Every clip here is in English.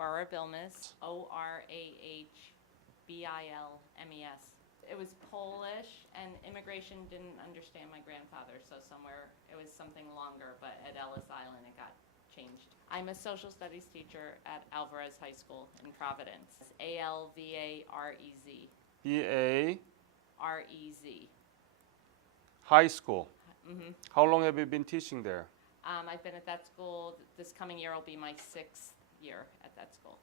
Orah Bilmes, Orahbilmes. It was Polish, and immigration didn't understand my grandfather, so somewhere it was something longer, but at Ellis Island it got changed. I'm a social studies teacher at Alvarez High School in Providence. Alvarez. B-A-R-E-Z. REZ. High school. Mm-hmm. How long have you been teaching there? I've been at that school, this coming year will be my 6th year at that school.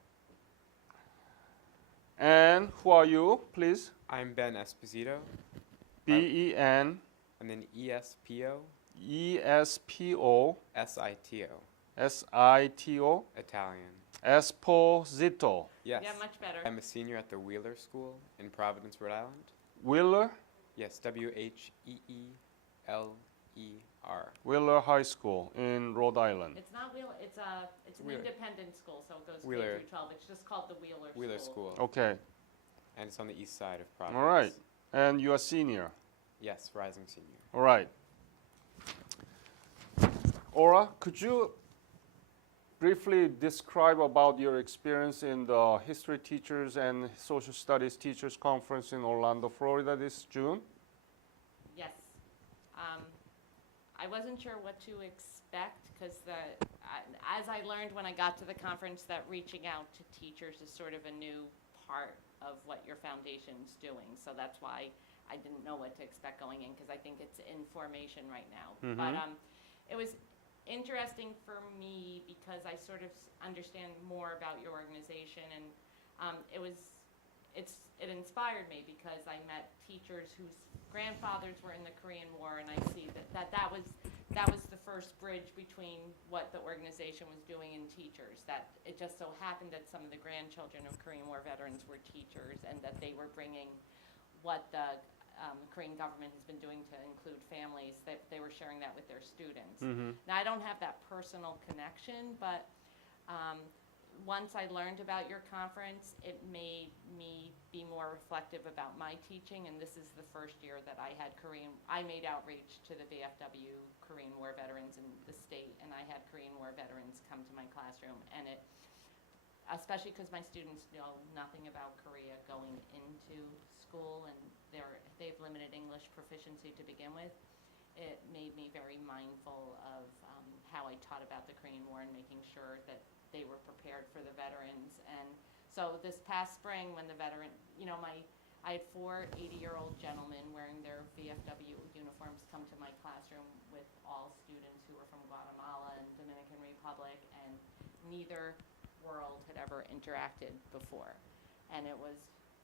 And who are you, please? I'm Ben Esposito. B-E-N. And then E-S-P-O. E-S-P-O. S-I-T-O. S-I-T-O. Italian. Esposito. Yes. Yeah, much better. I'm a senior at the Wheeler School in Providence, Rhode Island. Wheeler? Yes, W-H-E-E-L-E-R. Wheeler High School in Rhode Island. It's not Wheeler, it's an Wheeler. independent school, so it goes K Wheeler. through 12. It's just called the Wheeler School. Okay. And it's on the east side of Providence. All right. And you are senior. Yes, rising senior. All right. Orah, could you briefly describe about your experience in the History Teachers and Social Studies Teachers Conference in Orlando, Florida this June? Yes. I wasn't sure what to expect because as I learned when I got to the conference that reaching out to teachers is sort of a new part of what your foundation's doing. So that's why I didn't know what to expect going in because I think it's in formation right now. Mm-hmm. But it was interesting for me because I sort of understand more about your organization, and it inspired me because I met teachers whose grandfathers were in the Korean War, and I see that was the first bridge between what the organization was doing and teachers. That it just so happened that some of the grandchildren of Korean War veterans were teachers, and that they were bringing what the Korean government has been doing to include families, that they were sharing that with their students. Mm-hmm. Now, I don't have that personal connection, but once I learned about your conference, it made me be more reflective about my teaching, and this is the first year that I made outreach to the VFW Korean War veterans in the state, and I had Korean War veterans come to my classroom, and especially because my students know nothing about Korea going into school, and they have limited English proficiency to begin with, it made me very mindful of how I taught about the Korean War and making sure that they were prepared for the veterans. And so this past spring when the veteran, I had 4 80-year-old gentlemen wearing their VFW uniforms come to my classroom with all students who were from Guatemala and Dominican Republic, and neither world had ever interacted before. And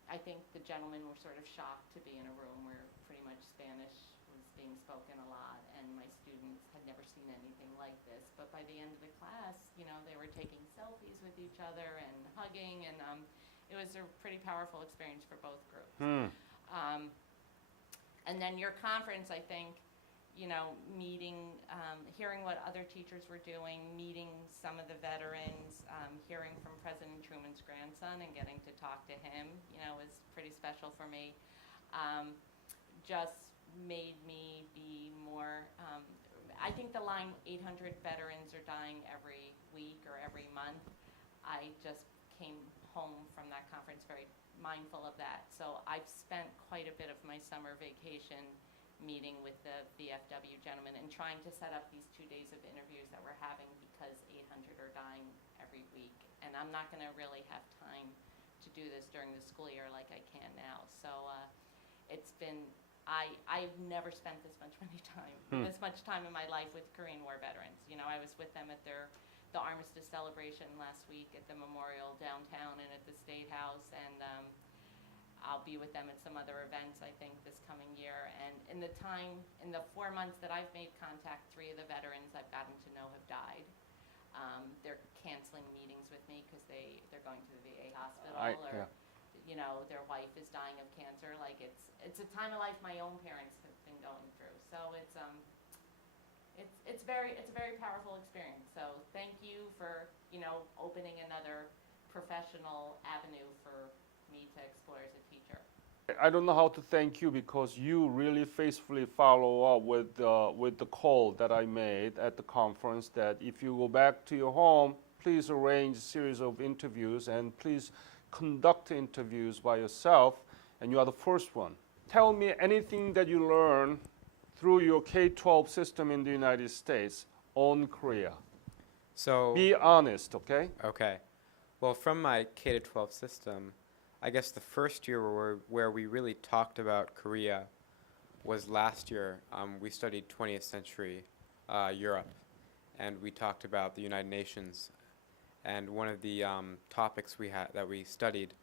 I think the gentlemen were sort of shocked to be in a room where pretty much Spanish was being spoken a lot, and my students had never seen anything like this. But by the end of the class, they were taking selfies with each other and hugging, and it was a pretty powerful experience for both groups. And then your conference, I think, meeting, hearing what other teachers were doing, meeting some of the veterans, hearing from President Truman's grandson and getting to talk to him, was pretty special for me. Just made me be more, I think the line 800 veterans are dying every week or every month. I just came home from that conference very mindful of that. So I've spent quite a bit of my summer vacation meeting with the VFW gentlemen and trying to set up these 2 days of interviews that we're having because 800 are dying every week. And I'm not going to really have time to do this during the school year like I can now. So it's been, I've never spent this much time in my life with Korean War veterans. I was with them at the Armistice celebration last week at the memorial downtown and at the State House, and I'll be with them at some other events, I think, this coming year. And in the 4 months that I've made contact, 3 of the veterans I've gotten to know have died. They're canceling meetings with me because they're going to the VA hospital, their wife is dying of cancer. Like it's a time of life my own parents have been going through. So it's a very powerful experience. So thank you for opening another professional avenue for me to explore as a teacher. I don't know how to thank you because you really faithfully follow up with the call that I made at the conference that if you go back to your home, please arrange a series of interviews and please conduct interviews by yourself. And you are the first one. Tell me anything that you learn through your K-12 system in the United States on Korea. So, Be honest, okay? okay. Well, from my K-12 system, I guess the first year where we really talked about Korea was last year. We studied 20th century Europe, and we talked about the United Nations. And one of the topics that we studied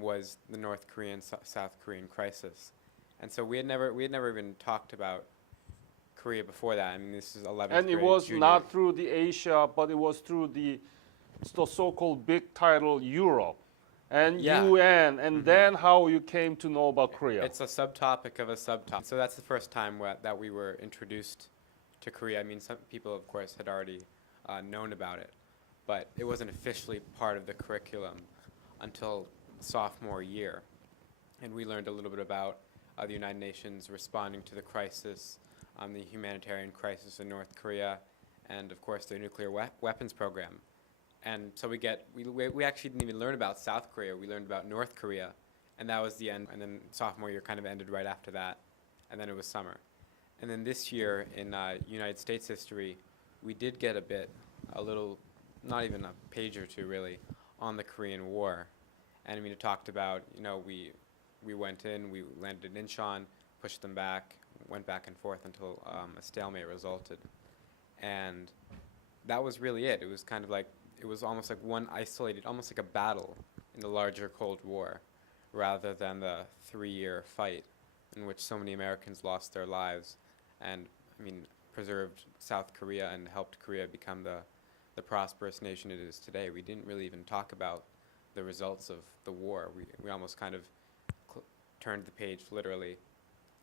was the North Korean South Korean crisis. And so we had never even talked about Korea before that. I mean, this is 11th And it grade, was junior. not through the Asia, but it was through the so-called big title Europe and Yeah. UN, and Mhm. then how you came to know about Korea. It's a subtopic of a subtopic. So that's the first time that we were introduced to Korea. I mean, some people, of course, had already known about it, but it wasn't officially part of the curriculum until sophomore year. And we learned a little bit about the United Nations responding to the crisis, the humanitarian crisis in North Korea, and of course the nuclear weapons program. And so we actually didn't even learn about South Korea. We learned about North Korea, and that was the end. And then sophomore year kind of ended right after that, and then it was summer. And then this year in United States history, we did get a little, not even a page or two really, on the Korean War. And I mean, it talked about, we went in, we landed in Incheon, pushed them back, went back and forth until a stalemate resulted. And that was really it. It was kind of like, it was almost like one isolated, almost like a battle in the larger Cold War, rather than the 3-year fight in which so many Americans lost their lives and, I mean, preserved South Korea and helped Korea become the prosperous nation it is today. We didn't really even talk about the results of the war. We almost kind of turned the page literally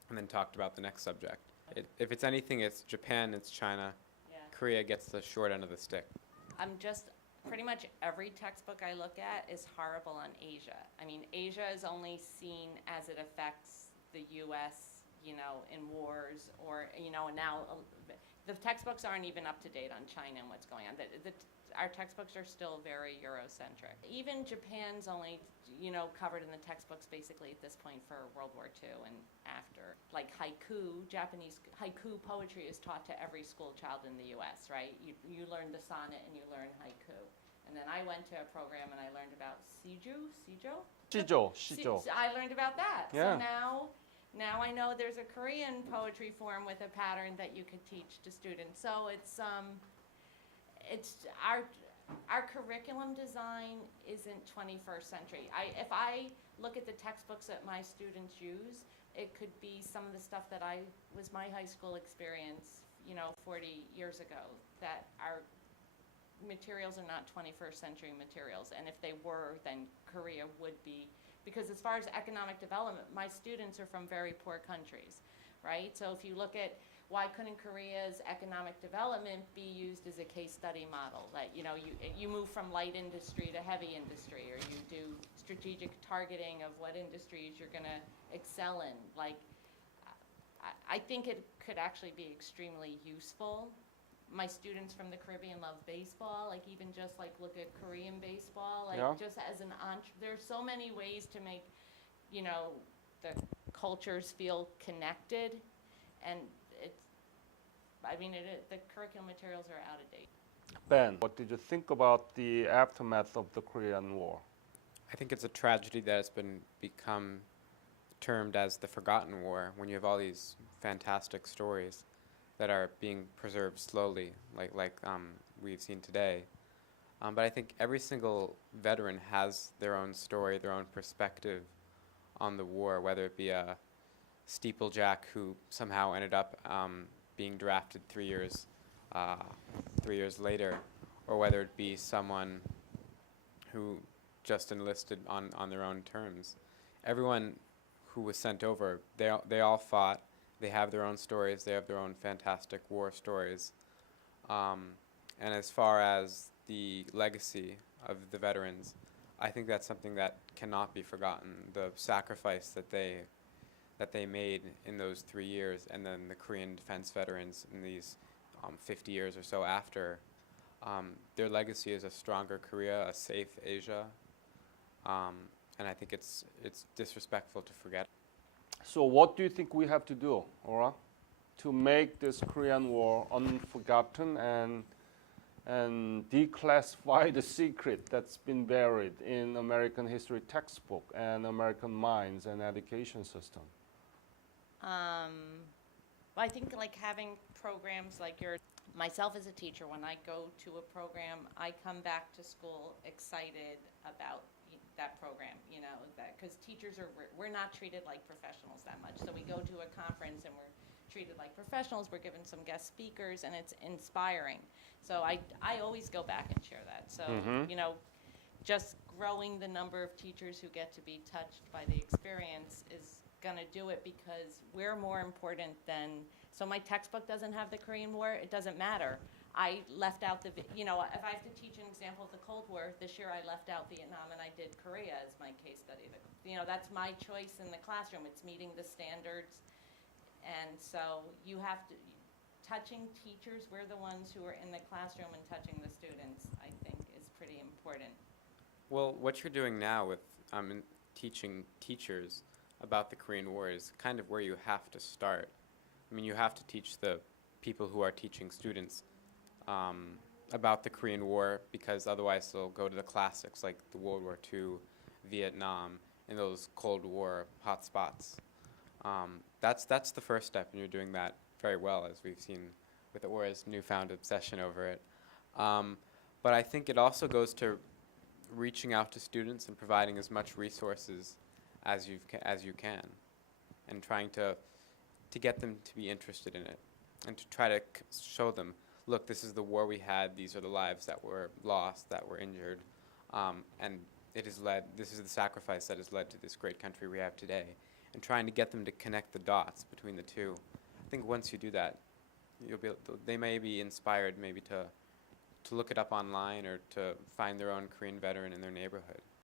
and then talked about the next subject. If it's anything, it's Japan, it's China. Yeah. Korea gets the short end of the stick. Pretty much every textbook I look at is horrible on Asia. I mean, Asia is only seen as it affects the U.S., in wars or, now the textbooks aren't even up to date on China and what's going on. Our textbooks are still very Eurocentric. Even Japan's only, covered in the textbooks basically at this point for World War II and after. Like haiku, Japanese haiku poetry is taught to every school child in the U.S., right? You learn the sonnet and you learn haiku. And then I went to a program and I learned about Shijo. Shijo. I learned about that. Yeah. So now I know there's a Korean poetry form with a pattern that you could teach to students. So it's our curriculum design isn't 21st century. If I look at the textbooks that my students use, it could be some of the stuff that was my high school experience, 40 years ago, that our materials are not 21st century materials. And if they were, then Korea would be, because as far as economic development, my students are from very poor countries, right? So if you look at why couldn't Korea's economic development be used as a case study model? That you move from light industry to heavy industry, or you do strategic targeting of what industries you're going to excel in. Like, I think it could actually be extremely useful. My students from the Caribbean love baseball. Like, even just like look at Korean baseball. Like, Yeah. just as an there's so many ways to make the cultures feel connected, and the curriculum materials are out of date. Ben, what did you think about the aftermath of the Korean War? I think it's a tragedy that it's become termed as the Forgotten War, when you have all these fantastic stories that are being preserved slowly, like we've seen today. But I think every single veteran has their own story, their own perspective on the war, whether it be a steeplejack who somehow ended up being drafted 3 years later, or whether it be someone who just enlisted on their own terms. Everyone who was sent over, they all fought. They have their own stories. They have their own fantastic war stories. And as far as the legacy of the veterans, I think that's something that cannot be forgotten. The sacrifice that they made in those 3 years, and then the Korean defense veterans in these 50 years or so after, Their legacy is a stronger Korea, a safe Asia, and I think it's disrespectful to forget. So what do you think we have to do, Orah, to make this Korean War unforgotten and declassify the secret that's been buried in American history textbook and American minds and education system? Well, I think like having programs like myself as a teacher, when I go to a program, I come back to school excited about that program, you know, that because teachers we're not treated like professionals that much. So we go to a conference and we're treated like professionals. We're given some guest speakers, and it's inspiring. So I always go back and share that. So you know, just growing the number of teachers who get to be touched by the experience is going to do it, because we're more important than. So my textbook doesn't have the Korean War. It doesn't matter. I left out you know, if I have to teach an example of the Cold War, this year I left out Vietnam and I did Korea as my case study. You know, that's my choice in the classroom. It's meeting the standards. And so you have to, touching teachers, we're the ones who are in the classroom and touching the students, I think is pretty important. Well, what you're doing now with teaching teachers about the Korean War is kind of where you have to start. I mean, you have to teach the people who are teaching students about the Korean War, because otherwise they'll go to the classics like the World War II, Vietnam, and those Cold War hot spots. That's the first step, and you're doing that very well, as we've seen with Orah's newfound obsession over it. But I think it also goes to reaching out to students and providing as much resources as you can, and trying to get them to be interested in it, and to try to show them, look, this is the war we had, these are the lives that were lost, that were injured, and this is the sacrifice that has led to this great country we have today, and trying to get them to connect the dots between the two. I think once you do that, they may be inspired maybe to look it up online or to find their own Korean veteran in their neighborhood.